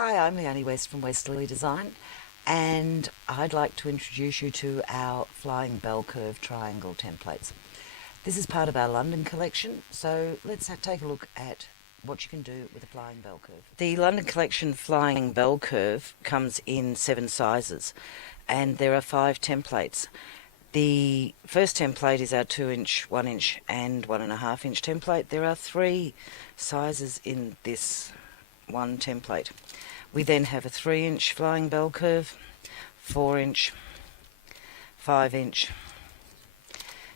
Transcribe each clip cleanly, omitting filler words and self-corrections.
Hi, I'm Leonie West from Westerly Design, and I'd like to introduce you to our Flying Bell Curve Triangle templates. This is part of our London collection, so let's take a look at what you can do with a Flying Bell Curve. The London collection Flying Bell Curve comes in 7 sizes, and there are 5 templates. The first template is our 2-inch, 1-inch and 1.5-inch template. There are 3 sizes in this one template. We then have a 3-inch flying bell curve, 4-inch, 5-inch,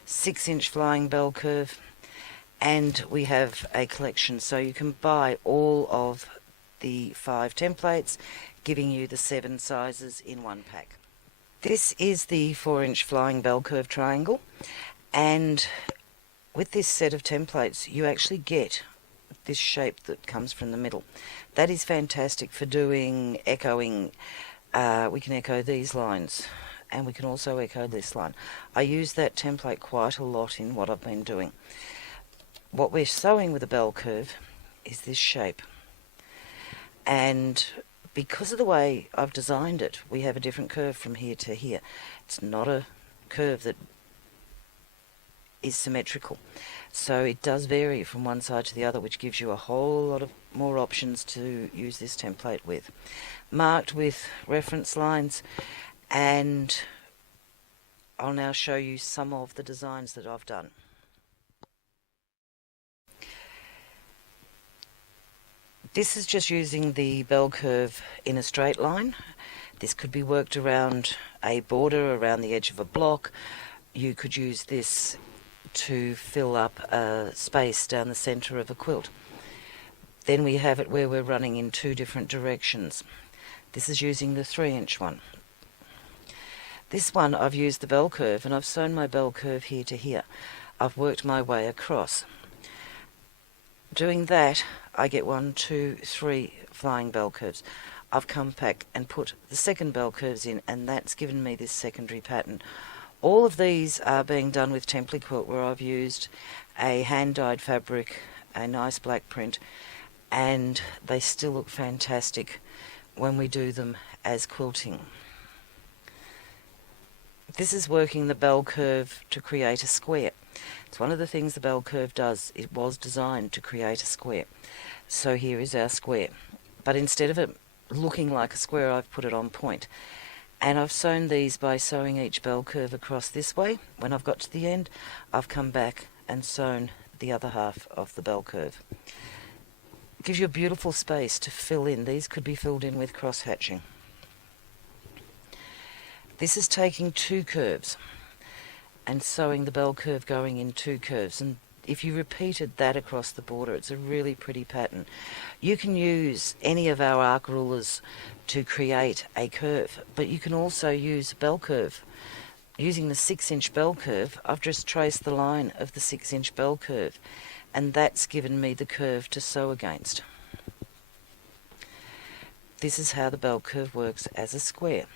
6-inch flying bell curve, and we have a collection, so you can buy all of the 5 templates, giving you the 7 sizes in one pack. This is the 4-inch flying bell curve triangle, and with this set of templates you actually get this shape that comes from the middle. That is fantastic for doing echoing. We can echo these lines, and we can also echo this line. I use that template quite a lot in what I've been doing. What we're sewing with a bell curve is this shape, and because of the way I've designed it, we have a different curve from here to here. It's not a curve that is symmetrical, so it does vary from one side to the other, which gives you a whole lot of more options to use this template with. Marked with reference lines, and I'll now show you some of the designs that I've done. This is just using the bell curve in a straight line. This could be worked around a border, around the edge of a block. You could use this to fill up a space down the centre of a quilt. Then we have it where we're running in 2 different directions. This is using the 3-inch one. This one I've used the bell curve, and I've sewn my bell curve here to here. I've worked my way across. Doing that, I get 1, 2, 3 flying bell curves. I've come back and put the second bell curves in, and that's given me this secondary pattern. All of these are being done with Template Quilt, where I've used a hand-dyed fabric, a nice black print, and they still look fantastic when we do them as quilting. This is working the bell curve to create a square. It's one of the things the bell curve does. It was designed to create a square. So here is our square. But instead of it looking like a square, I've put it on point. And I've sewn these by sewing each bell curve across this way. When I've got to the end, I've come back and sewn the other half of the bell curve. It gives you a beautiful space to fill in. These could be filled in with cross hatching. This is taking 2 curves and sewing the bell curve going in 2 curves, and if you repeated that across the border, it's a really pretty pattern. You can use any of our arc rulers to create a curve, but you can also use a bell curve. Using the 6-inch bell curve, I've just traced the line of the 6-inch bell curve, and that's given me the curve to sew against. This is how the bell curve works as a square.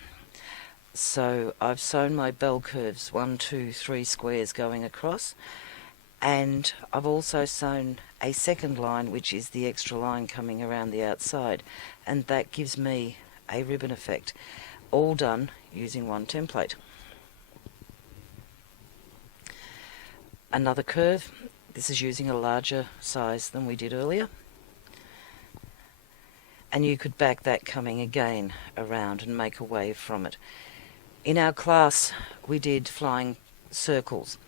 So I've sewn my bell curves 1, 2, 3 squares going across, and I've also sewn a second line, which is the extra line coming around the outside, and that gives me a ribbon effect, all done using one template. Another curve. This is using a larger size than we did earlier, and you could back that coming again around and make a wave from it. In our class we did flying circles,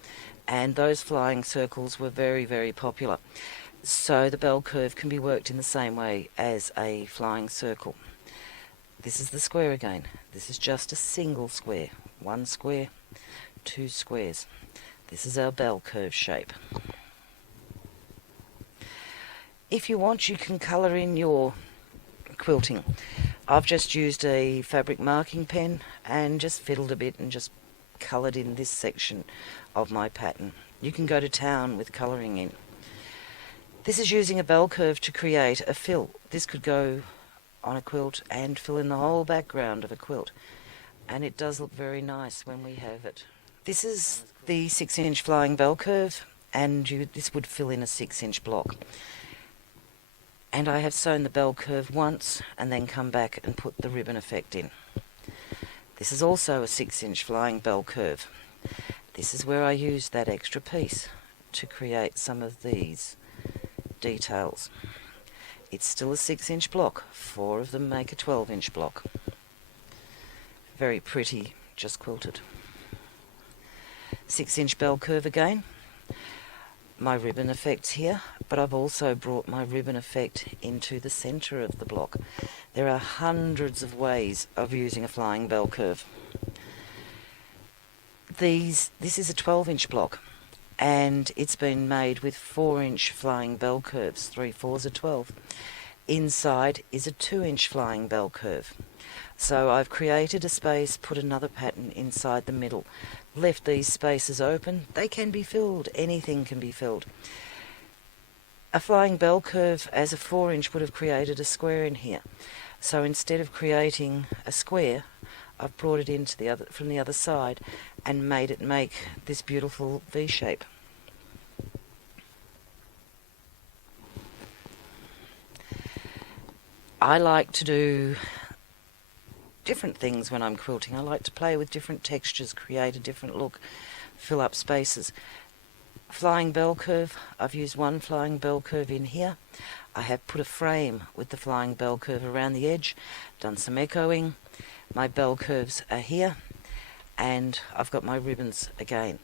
and those flying circles were very, very popular. So the bell curve can be worked in the same way as a flying circle. This is the square again. This is just a single square. 1 square, 2 squares. This is our bell curve shape. If you want, you can colour in your quilting. I've just used a fabric marking pen and just fiddled a bit and just coloured in this section of my pattern. You can go to town with colouring in. This is using a bell curve to create a fill. This could go on a quilt and fill in the whole background of a quilt, and it does look very nice when we have it. This is the 6-inch flying bell curve, and this would fill in a 6-inch block. And I have sewn the bell curve once and then come back and put the ribbon effect in. This is also a 6-inch flying bell curve. This is where I used that extra piece to create some of these details. It's still a 6-inch block. 4 of them make a 12-inch block. Very pretty, just quilted. 6-inch bell curve again. My ribbon effect's here, but I've also brought my ribbon effect into the centre of the block. There are hundreds of ways of using a flying bell curve. This is a 12-inch block, and it's been made with 4-inch flying bell curves. 3 4s are 12. Inside is a 2-inch flying bell curve. So I've created a space, put another pattern inside the middle, left these spaces open. They can be filled. Anything can be filled. A flying bell curve as a 4-inch would have created a square in here. So instead of creating a square, I've brought it into from the other side and made it make this beautiful V shape. I like to do different things when I'm quilting. I like to play with different textures, create a different look, fill up spaces. Flying bell curve, I've used one flying bell curve in here. I have put a frame with the flying bell curve around the edge, done some echoing. My bell curves are here, and I've got my ribbons again.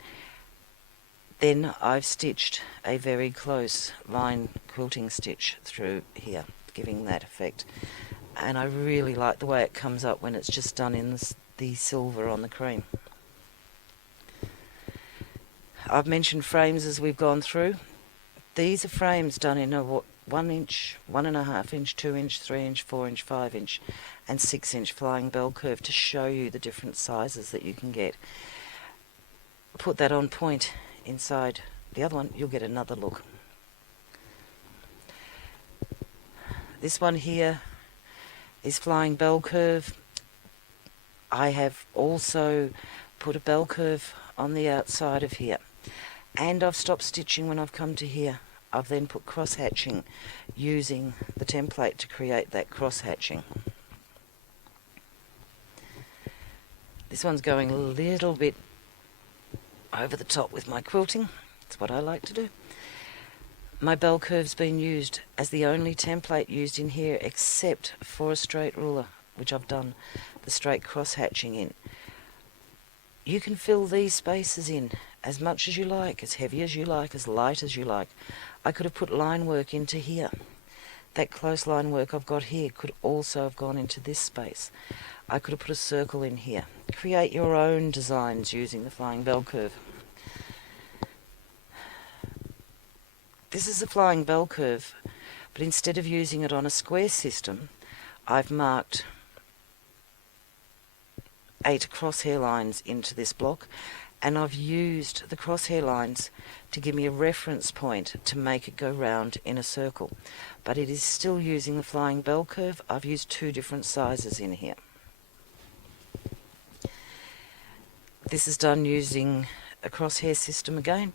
Then I've stitched a very close line quilting stitch through here, giving that effect. And I really like the way it comes up when it's just done in the silver on the cream. I've mentioned frames as we've gone through. These are frames done in a 1 inch, 1.5 inch, 2 inch, 3 inch, 4 inch, 5 inch and 6 inch flying bell curve to show you the different sizes that you can get. Put that on point inside the other one, you'll get another look. This one here is flying bell curve. I have also put a bell curve on the outside of here, and I've stopped stitching when I've come to here. I've then put cross hatching using the template to create that cross hatching. This one's going a little bit over the top with my quilting. It's what I like to do. My bell curve's been used as the only template used in here except for a straight ruler, which I've done the straight cross hatching in. You can fill these spaces in as much as you like, as heavy as you like, as light as you like. I could have put line work into here. That close line work I've got here could also have gone into this space. I could have put a circle in here. Create your own designs using the flying bell curve. This is a flying bell curve, but instead of using it on a square system, I've marked 8 crosshair lines into this block, and I've used the crosshair lines to give me a reference point to make it go round in a circle. But it is still using the flying bell curve. I've used 2 different sizes in here. This is done using a crosshair system again,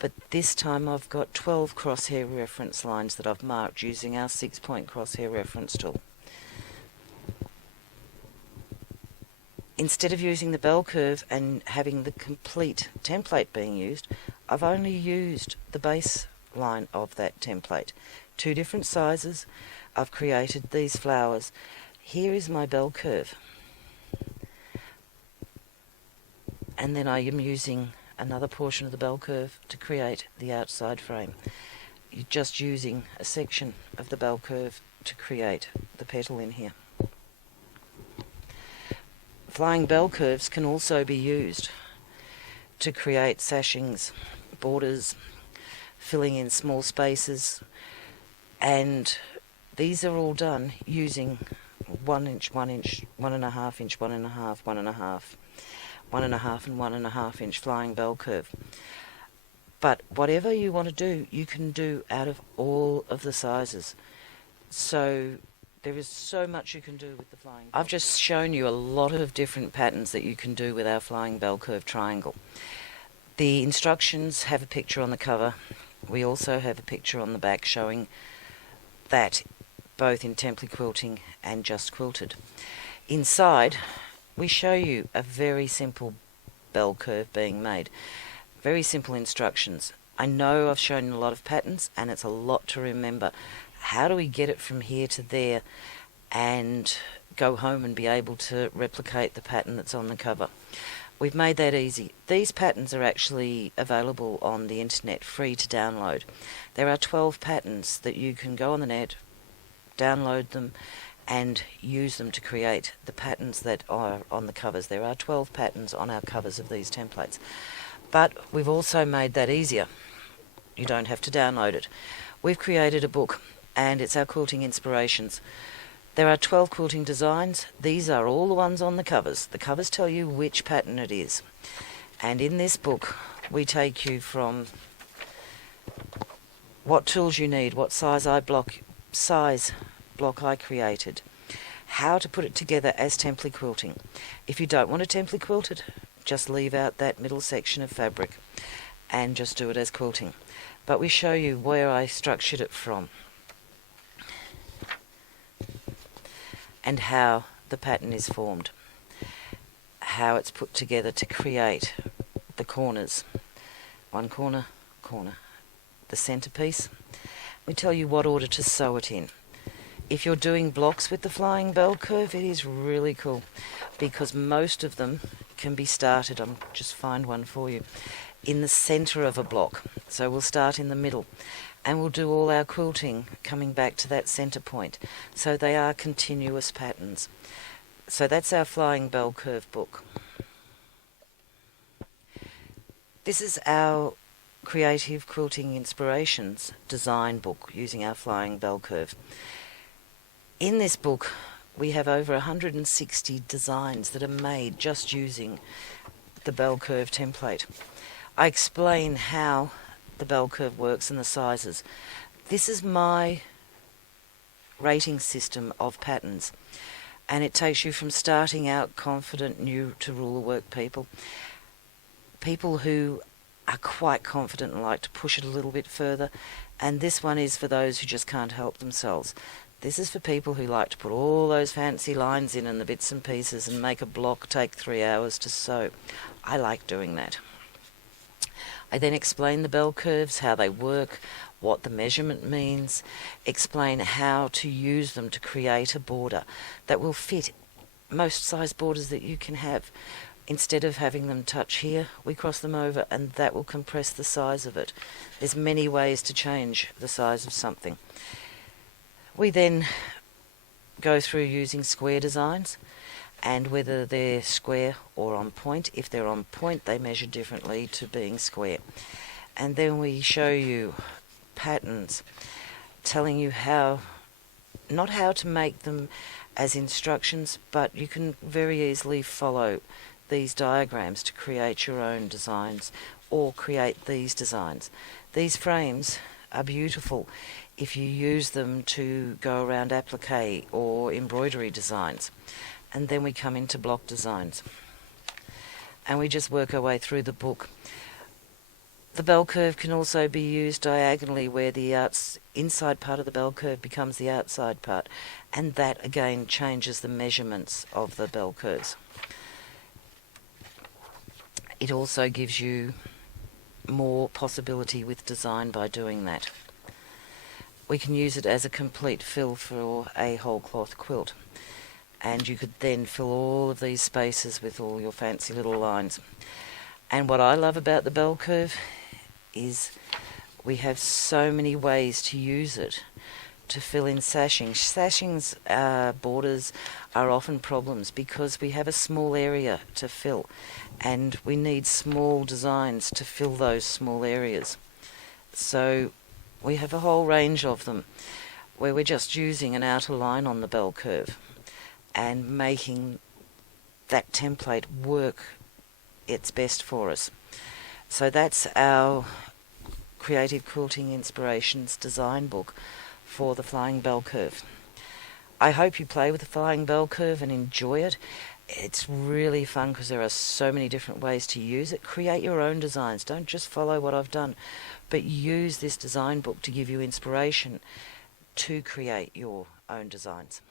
but this time I've got 12 crosshair reference lines that I've marked using our 6-point crosshair reference tool. Instead of using the bell curve and having the complete template being used, I've only used the base line of that template. 2 different sizes. I've created these flowers. Here is my bell curve. And then I am using another portion of the bell curve to create the outside frame. You're just using a section of the bell curve to create the petal in here. Flying bell curves can also be used to create sashings, borders, filling in small spaces, and these are all done using 1 inch, 1 inch, 1.5 inch, 1.5, 1.5, 1.5 and 1.5 inch flying bell curve. But whatever you want to do, you can do out of all of the sizes. So there is so much you can do with the flying bell. I've just shown you a lot of different patterns that you can do with our flying bell curve triangle. The instructions have a picture on the cover. We also have a picture on the back showing that both in template quilting and just quilted. Inside, we show you a very simple bell curve being made. Very simple instructions. I know I've shown a lot of patterns and it's a lot to remember. How do we get it from here to there and go home and be able to replicate the pattern that's on the cover? We've made that easy. These patterns are actually available on the internet, free to download. There are 12 patterns that you can go on the net, download them, and use them to create the patterns that are on the covers. There are 12 patterns on our covers of these templates. But we've also made that easier. You don't have to download it. We've created a book, and it's our Quilting Inspirations. There are 12 quilting designs. These are all the ones on the covers. The covers tell you which pattern it is. And in this book, we take you from what tools you need, what size block I created, how to put it together as template quilting. If you don't want a template quilted, just leave out that middle section of fabric and just do it as quilting. But we show you where I structured it from and how the pattern is formed, how it's put together to create the corners. One corner, the centerpiece. We tell you what order to sew it in. If you're doing blocks with the flying bell curve, it is really cool because most of them can be started, I'll just find one for you, in the center of a block. So we'll start in the middle and we'll do all our quilting coming back to that center point. So they are continuous patterns. So that's our flying bell curve book. This is our Creative Quilting Inspirations design book using our flying bell curve. In this book, we have over 160 designs that are made just using the bell curve template. I explain how the bell curve works and the sizes. This is my rating system of patterns, and it takes you from starting out confident, new to ruler work people who are quite confident and like to push it a little bit further, and this one is for those who just can't help themselves. This is for people who like to put all those fancy lines in and the bits and pieces and make a block take 3 hours to sew. I like doing that. I then explain the bell curves, how they work, what the measurement means, explain how to use them to create a border that will fit most size borders that you can have. Instead of having them touch here, we cross them over and that will compress the size of it. There's many ways to change the size of something. We then go through using square designs and whether they're square or on point. If they're on point, they measure differently to being square. And then we show you patterns, telling you how, not how to make them as instructions, but you can very easily follow these diagrams to create your own designs or create these designs. These frames are beautiful if you use them to go around applique or embroidery designs. And then we come into block designs. And we just work our way through the book. The bell curve can also be used diagonally where the inside part of the bell curve becomes the outside part. And that again changes the measurements of the bell curves. It also gives you more possibility with design by doing that. We can use it as a complete fill for a whole cloth quilt, and you could then fill all of these spaces with all your fancy little lines. And what I love about the bell curve is we have so many ways to use it to fill in sashing. Sashing's borders are often problems because we have a small area to fill and we need small designs to fill those small areas. So we have a whole range of them where we're just using an outer line on the bell curve and making that template work its best for us. So that's our Creative Quilting Inspirations design book for the flying bell curve. I hope you play with the flying bell curve and enjoy it. It's really fun because there are so many different ways to use it. Create your own designs. Don't just follow what I've done, but use this design book to give you inspiration to create your own designs.